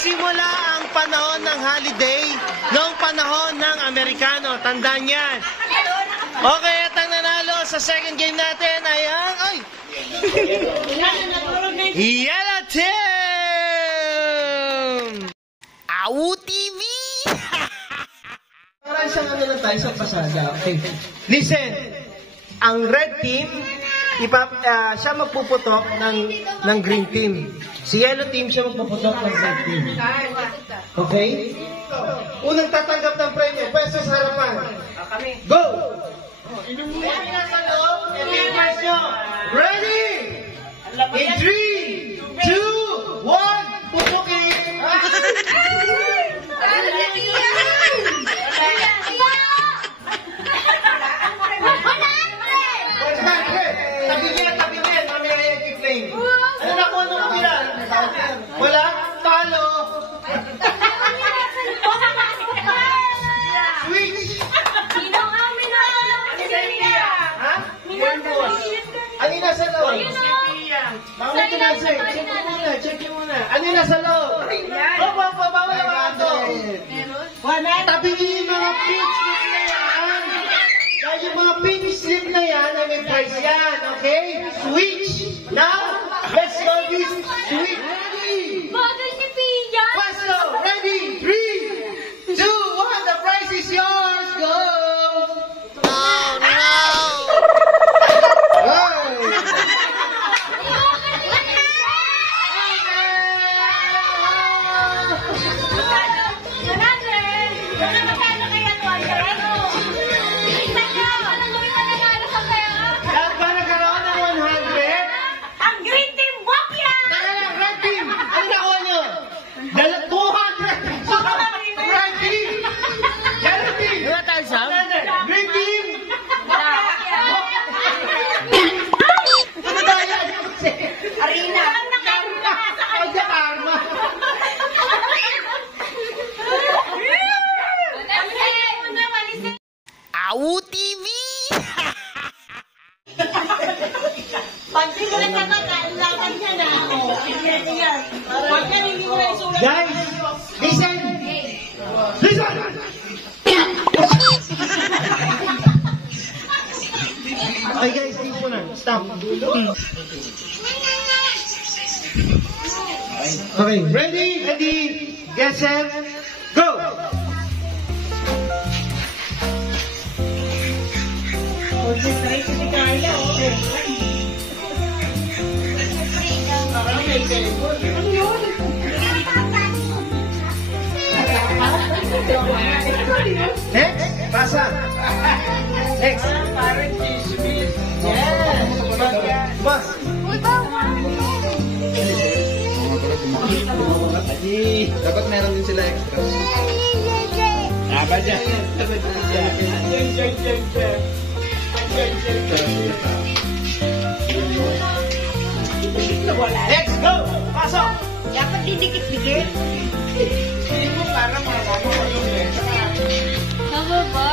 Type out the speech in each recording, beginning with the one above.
nagsimula ang panahon ng holiday noong panahon ng Amerikano. Tandaan yan. Okay, at ang nanalo sa second game natin ay ang... Ay! Yellow Team! AWU TV! Parang isang ano lang tayo sa pasada. Okay. Listen, ang red team, siya magpuputok ng green team. Si yellow team, siya magpuputok ng red team. Okay? Unang tatanggap ng premyo, pwesto sa harapan. Go! Ready? In 3, 2, 1, pupukin! Wala? Talo! Switch! Ha? Ano yung nasa loob? Bawal ito na, sir. Check muna. Ano yung nasa loob? Bawal naman ito. Tabingin yung mga pink slip na yan. Dahil yung mga pink slip na yan, ay may price yan. Okay? Switch! Now, let's go this switch. Pwesto! Ready? 3, 2, 1. The prize is yours. Go! Oh, no! AWU TV! Guys, listen! Listen! Okay guys, hindi po na. Stop. Okay, ready? Get set, go! Next, pasa. Next. Yes. Bas. Dapat meron din sila extra. Aba dyan. Let's go! Pasok! Dapat didikit-dikit. Hindi mo para malaman mo yung lesa ka. Tama ba?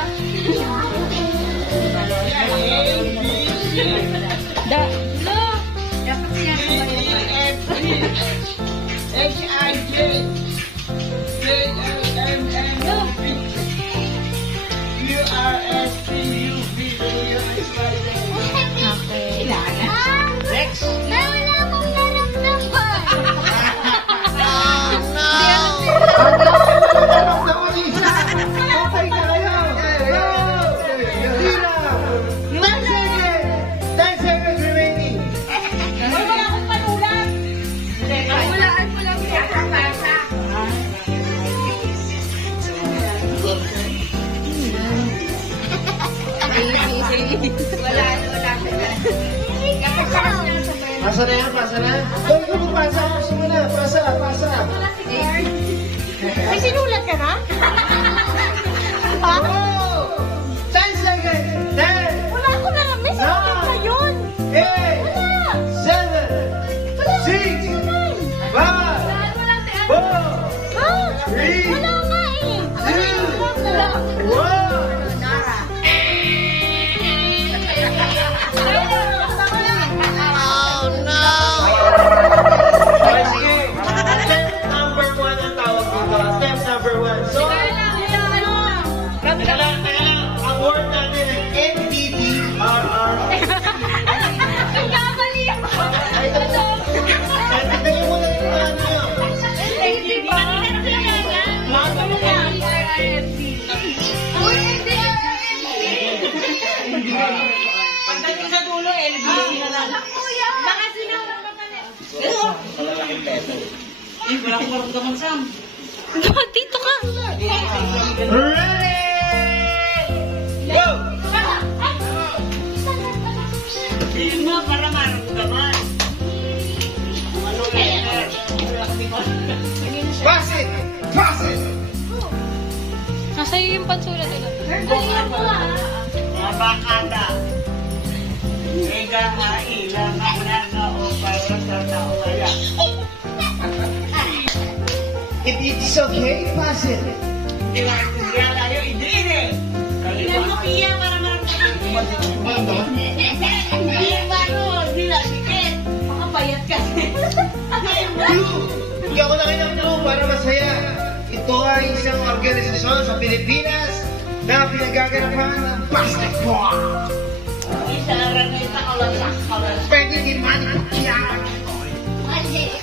No! Dapat siya H-I-J J-L-M-N-O-P U-R-S-T-U-V Next! Wala akong naramdaman. Okay kayo! Go! 10 seconds remaining. Wala akong panulat. Walaan ko lang siya sa pasa. Wala Pasa na yan, pasa na. Huwag ka magpasa. Gusto mo na. Pasa. May sinulat ka na? Ha? 10 seconds. 10, Wala ko na lang. May sinulat na yun. 8, Wala. 7, 6, 5, 4, Ha? 3, Wala nga eh. 2, 1. Oh no! Okay, sige. Number 1 ang Dito ka. Ready! Go! Pass it! Pass it! Nasa'yo yung pansulat nila. Mabakata. Ega haila na o para sa tawala. If it's okay, pass it. Di ba kung tayo idine? Kaliwa mo piya para Di na sikit. Makapayat kasi. Hindi ako nakinang para masaya. Ito ay isang organisasyon sa Pilipinas na pinagaganapan ng basketball. Isaran na isa kalasak. Pwede din Manny Pacquiao.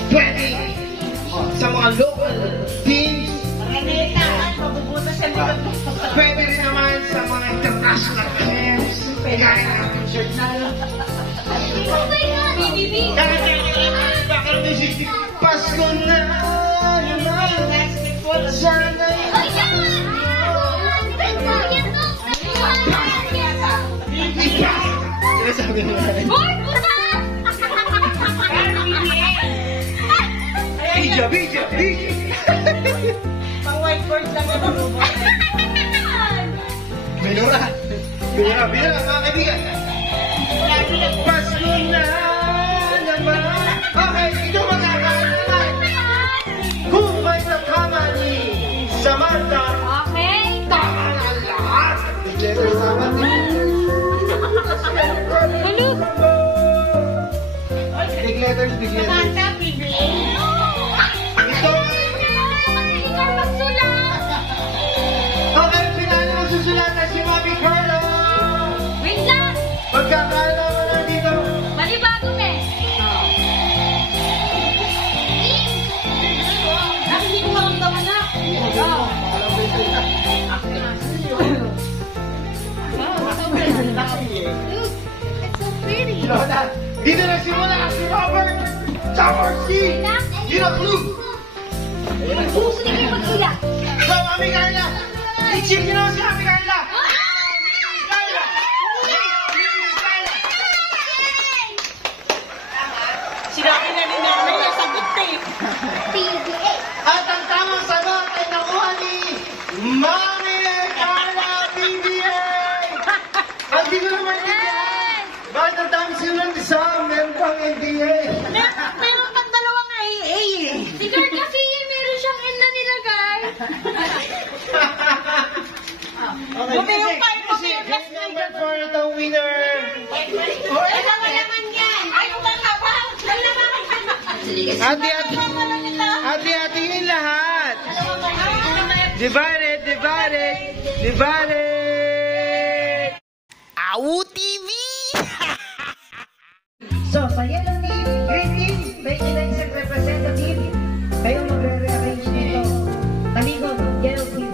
Pwede sa mga local teams. Mabubuta sa mga Pwede rin naman sa mga international camps. Gaya ng t-shirt na Pasko na naman. Sana sinasabi mo na rin. Bija. pang whiteboard lang ang robot. Binura, mga kaibigan. Pasko na naman. Okay, ito magkakaroon naman. Kung may nakamali, Samantha, Okay. tama na lahat. Letter Samantha. Big letters. Samantha, bibili. Ito. Ikaw magsulat. Okay, pinali mo susulatan si Mami Carlo. Wait lang. Magkakaroon mo na dito. Manibago, me. Hindi ko maramdaman na. Dito na simula si Robert Tower C. Dito clue. Gusto niyo kayo magsulat. So, Mami Carla. I-check nyo naman si Mami Carla. Sinabi na ni Nanay na sagot eh. At ang tamang sagot ay nakuha ni Mami Carla PBA. At di ko naman intindihan. Bakit ang dami silang isang meron pang NDA? Meron pang dalawang AA eh. Si Girl kasi meron siyang N na nilagay. Okay, Buti yung five mo, kasi yung head number for the winner. Dalawa naman yan. Ay, yung mga ba? Hati-hatiin lahat. Divided. Awu TV! So, sa yellow team, green team, may isang representative. Kayo magre-rearrange nito. Talikod, yellow team.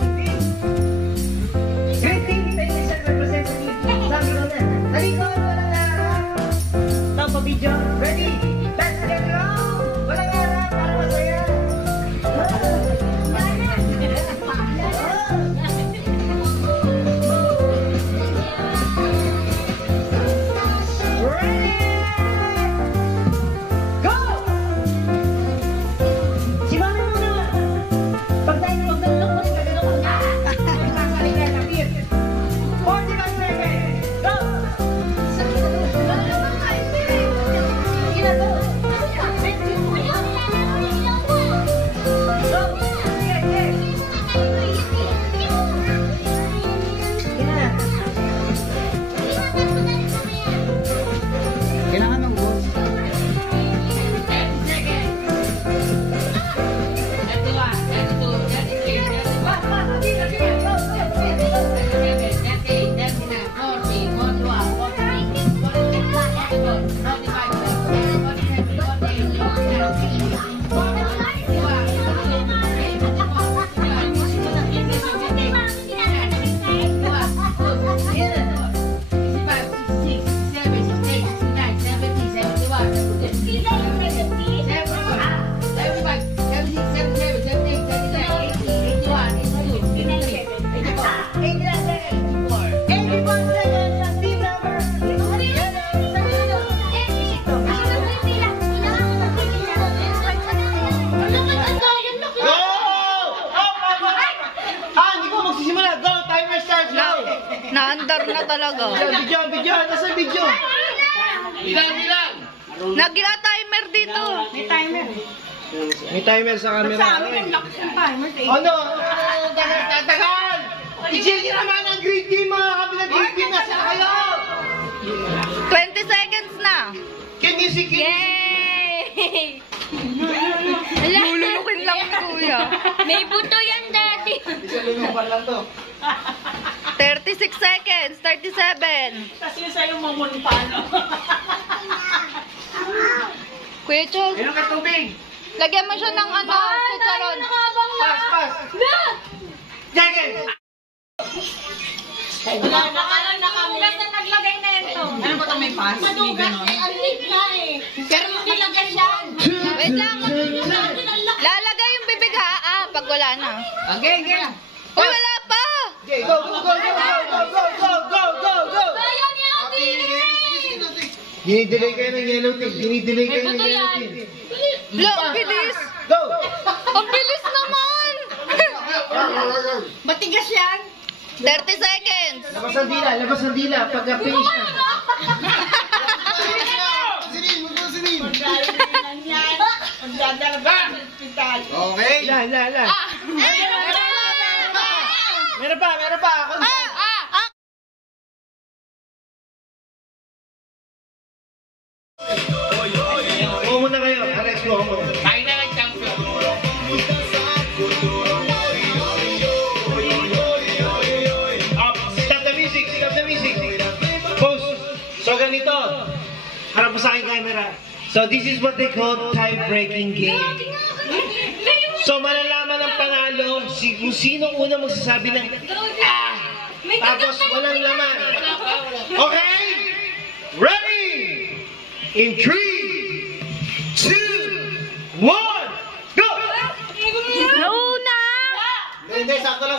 Green team, may isang representative. Sabi ko na, talikod, walang harap. Stop a video. Ready? Let's get it on! Walang harap, para masaya. Ready? na talaga. Video. Nasa video. Nag-timer dito. May timer sa camera. Sa amin, ang lakas ng timer. Ano? Tagal! I-check naman ang green team, mga kabilang green team. Nasa kayo? 20 seconds na. Can you see? Yay! Lulunukin lang ni Kuya. May buto yan, Daddy. 36 seconds, 37. Kasi sa'yo mamunpano. Kuya Chos, Ilang ka tubig? lagyan mo siya ng ano, chicharon. Pass. Jacket! Wala na ka lang nakamulat na naglagay na ito. Ano ba ito may pass? Madugas eh, ang lit na eh. Pero yung nilagay yan. Wait lang. Lalagay yung bibig ha, pag wala na. Okay. Uy, wala pa! Okay, go! Kaya niya ang Dinidelay kayo ng yellow team. Lo, ang bilis! Go! Ang bilis naman! Matigas yan. 30 seconds! Labas ang dila. Pagka-finish na. Okay. Yan. Meron pa. Kuha muna kayo. Alex, kuha muna. Tayo na lang champion. Stop the music. Pause. So ganito. Harap mo sa aking camera. So this is what they call tie-breaking game. So malalaman ng panalo kung sino una magsasabi ng tapos walang laman. Okay? Ready? In 3, 2, 1, go! Nauna! Hindi, sakto lang.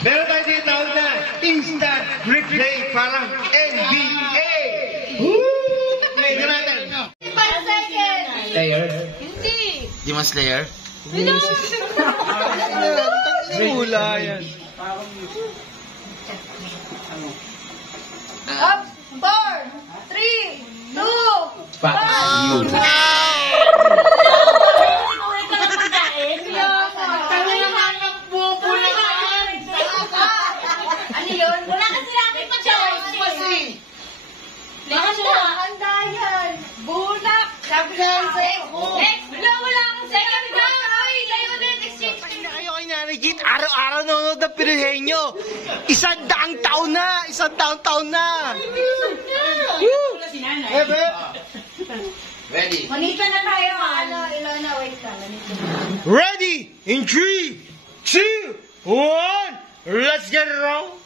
Meron tayo tinatawag na instant replay, parang NBA. Medyo natin. 5 seconds! Player. Hindi! Demon Slayer. Mula yan. Up! 4, 3, 2, 1! Ano yun? Wala ka sinabi pa choice. Handa yan. Bunak. Sabi ko sa'yo. Next. Wala kang second round. Ay, kayo ulit. Exchange. Kayo kay Nanay Jit, araw-araw nanonood ng Pinohenyo. 100 taon na. 100 taon na. Ebe. Ready. Manita na tayo. Ilona, wait ka. Ready? In 3, 2, 1, let's get it on.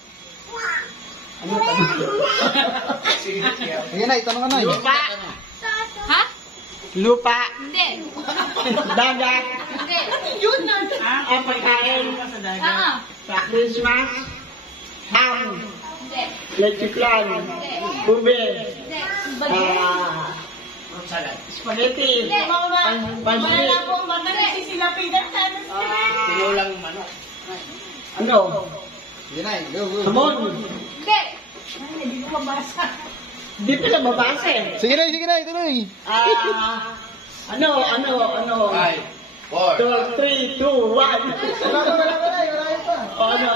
Ayan na, itanong ka na. Lupa. Ha? Lupa. Hindi. Dagat. Hindi. Yun na. Ang pagkain sa dagat. Sa Christmas. Ham. Hindi. Lechiklan. Ube. Hindi. Spaghetti. Pansit. Tinulang manok. Ano? Yan na, go. Hamon. Hindi. Di pala mabasa eh. Sige na, ituloy. Ano? 5, 4, 3, 2, 1. Ano?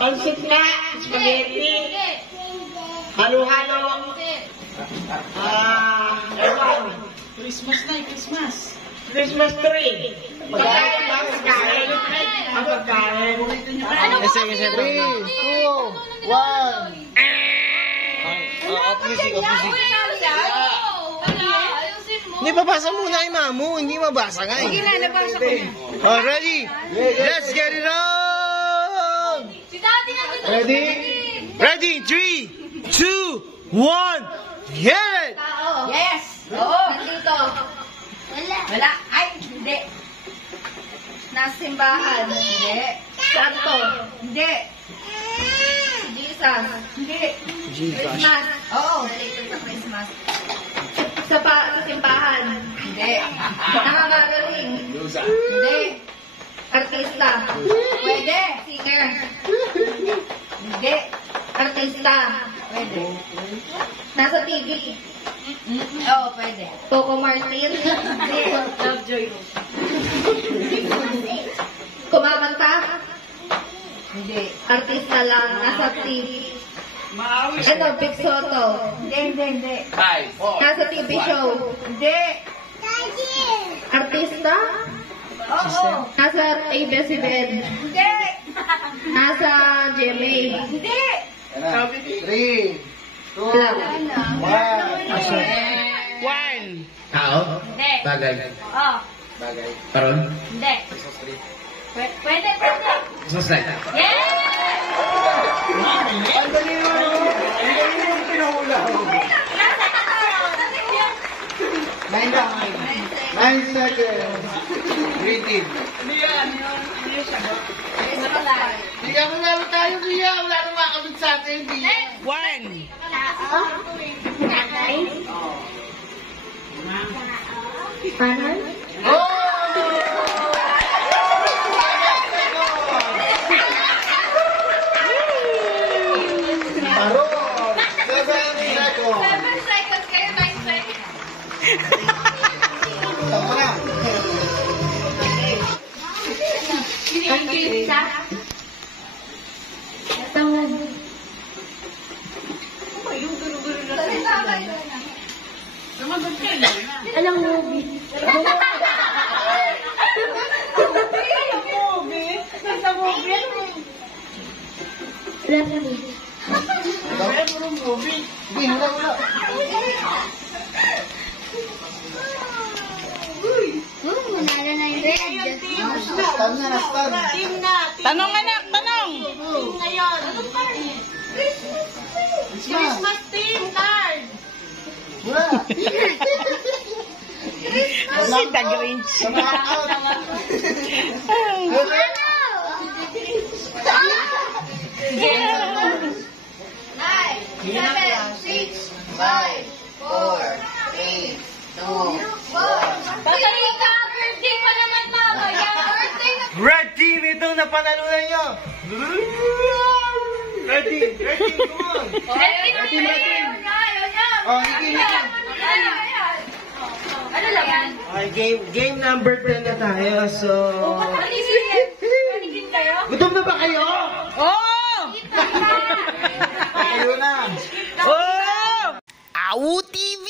Pansit na. Spaghetti. Hindi. Halo-halo. Hindi. Ewan. Christmas tree. Pagkain lang, pagkain. Ang pagkain. Ano ba kasi yun? 3, 2, 1. Off-music. Ayusin mo. Hindi, babasa muna kay Mamu. Hindi mabasa nga eh. Sige na, nabasa ko na. Oh, ready? Let's get it on! Si Daddy na Ready? Ready? 3, 2, 1, hit it! Yes! Oo. Nandito. Wala. Wala. Ay, hindi. Nasa simbahan. Hindi. Santo. Hindi. Jesus. Hindi. Christmas. Oo. Related sa Christmas. Sa simbahan. Hindi. Nakakagaling. Hindi. Artista. Pwede. Singer. Hindi. Artista. Pwede. Nasa TV. Oo, pwede. Coco Martin. Hindi. Lovejoy. Kumamanta? Hindi. Artista lang. Nasa TV. Ano, Big Soto? Hindi. 5, 4. Nasa TV show? Hindi. Artista? Oo. Nasa ABS-CBN? Hindi. Nasa GMA? Hindi. 3, 2, Wala. 1. Tao? Hindi. Bagay. Oh. Bagay. Paron? Hindi. Pwede. Susay. Yes! Ang dali mo, no? Ang dali mo pinahula. 9 seconds. Green team. Bigyan mo naman tayo, Bia. Wala nang makabit sa atin, Bia. 1. Paano? Paro! 7 seconds. 7 seconds kayo, 9 seconds. Tama na. Artista? Tawag. Yung guru-guru na. Sumagot kayo na. Alang movie. Sa movie? Movie. Dami mo ng movie. Hindi, hula. Manalo na yung red. Nastan na, nastan. Team na. Tanong anak, tanong. Team ngayon. Anong card? Christmas team card. Wala. Si The Grinch. Sama out. Nine, 7, 6, 5, 4, 3, 2, 1. Birthday ka! Birthday pa naman, mama! Yan, birthday na! Red team, itong napanalunan nyo. Red team, come on. Oh, hindi na. Ano lang yan? Okay, game number 10 na tayo. So, Paligid kayo? gutom na ba kayo? Oh! Ayun na. Oh! Awu TV!